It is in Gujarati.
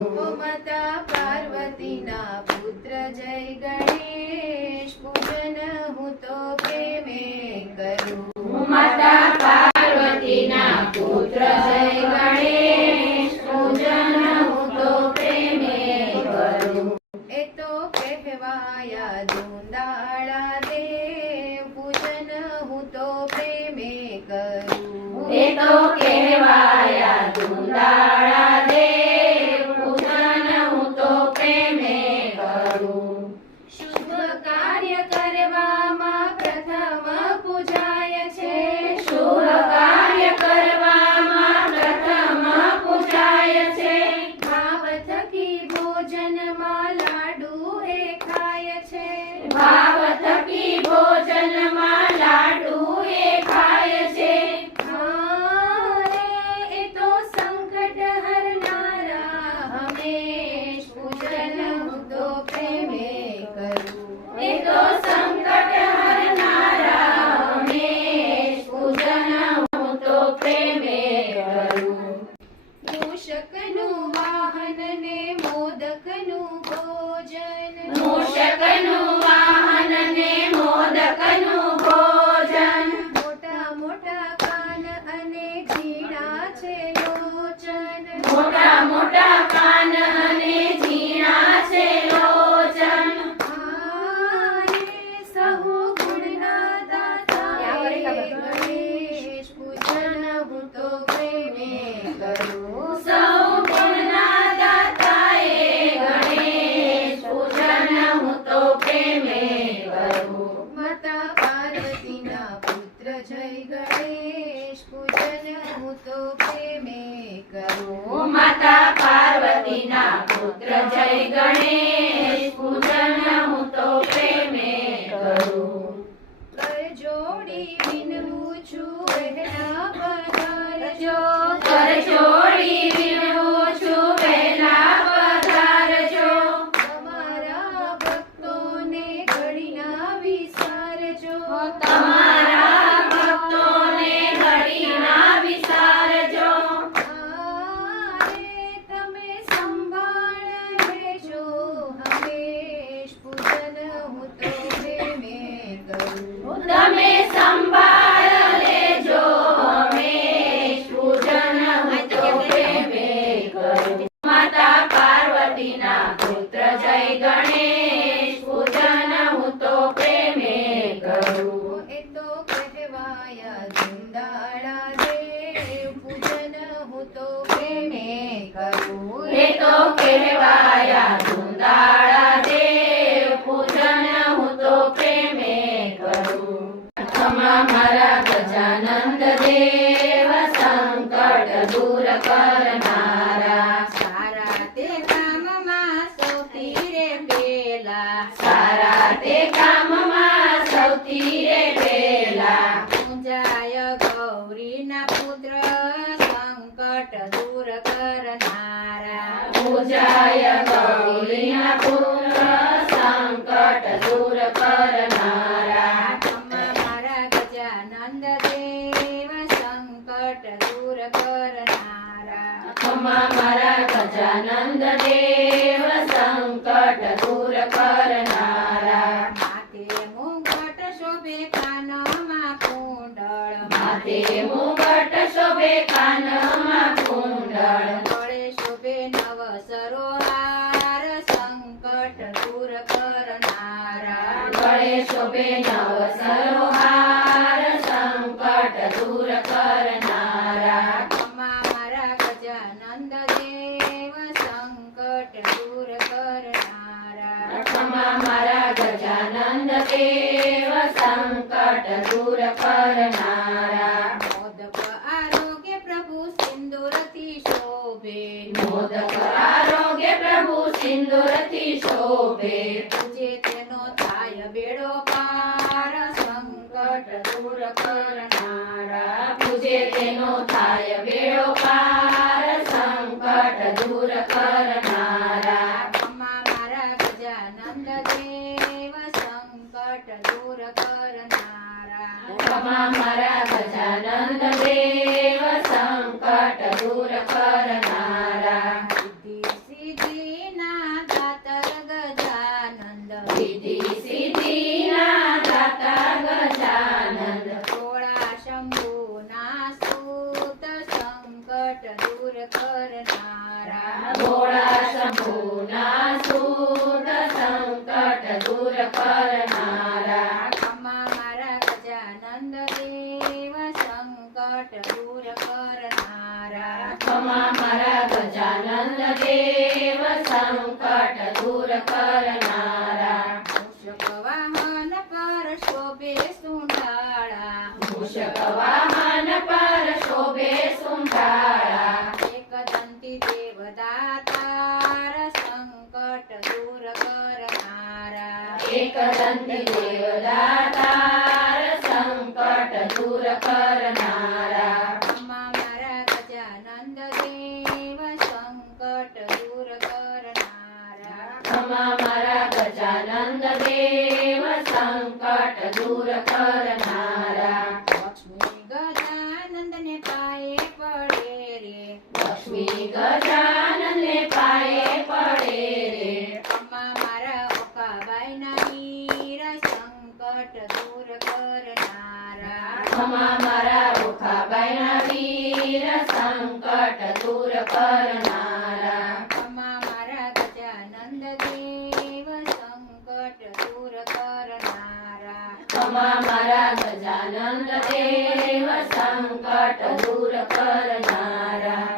માતા પાર્વતીના પુત્ર જય ગણેશ પૂજન હું તો પ્રેમે કરું? માતા પાર્વતીના પુત્ર જય ગણેશ પૂજન હું તો પ્રેમે કરું? એ તો કહેવાયા દુંદાળા દેવ પૂજન હું તો પ્રેમે કરું. એ તો કહેવાયા મોદકનું ભોજન. મૂષકનું વાહન ને મોદકનું ભોજન. મોટા મોટા કાન અને ઝીણા છે લોચન. મોટા મોટા કાન અને ઝીણા છે લોચન. સહુ ગુણના દાતા પૂજન હું તો પ્રેમે કરું ગણેશ પૂજન હું તો પ્રેમે કરો. માતા પાર્વતીના પુત્ર જય ગણેશ પૂજન હું તો પ્રેમે કરું. કર જોડી વિનવું છું વહેલા પધારજો કર જોડી વિનવું છું વહેલા પધારજો તમારા ભક્તોને ઘડીના વિસારજો. પ્રેમે કરું એ તો કહેવાયા ધુંદાળા દેવ પૂજન હું તો પ્રેમે કરું. પ્રથમા મારા ગજાનંદ દેવ સંકટ દૂર કરનારા. સારા તે કામમાં સૌથી રે પેલા. સારા તે કામમાં સૌથી રે પહેલા પૂજાય ગૌરીના પુત્ર સંકટ દૂર કરનારા પૂજાય ગૌરીના પુત્ર સંકટ દૂર કરનારા તમા મારા ગજાનંદ દેવ સંકટ દૂર કરનારા માથે મુગટ શોભે કાનમાં કુંડળ માથે મુગટ શોભે શોભે નવ સરોહાર સંકટ દૂર કરનારા મારા ગજાનંદ દેવ સંકટ દૂર કરનારા ખમા મારા ગજાનંદ દેવ સંકટ દૂર કરનારા મોદક આરોગ્ય પ્રભુ સિંદૂરથી શોભે મોદક આરોગ્ય પ્રભુ સિંદૂરથી શોભે પૂજે પૂજે તેનો થાય બેડો પાર સંકટ દૂર કરનારા. ખમા મારા ગજાનંદ દેવ સંકટ દૂર કરનારા. ખમા મારા ગજાનંદ કરનારા ખમા મારા ગજાનંદ દેવ સંકટ દૂર કરનારા ક્ષમા મારા ગજાનંદ દેવ સંકટ દૂર કરનારા. કરનારા એક દંતી દેવદાતાર સંકટ દૂર કરનારા મારા ગજાનંદ દેવ સંકટ દૂર કરનારા મારા ગજાનંદ દેવ ક્ષમા મારા રૂખાબાઈના વીર સંકટ દૂર કરનારા ખમા મારા ગજાનંદ દેવ સંકટ દૂર કરનારા ક્ષમા મારા ગજાનંદ દેવ સંકટ દૂર કરનારા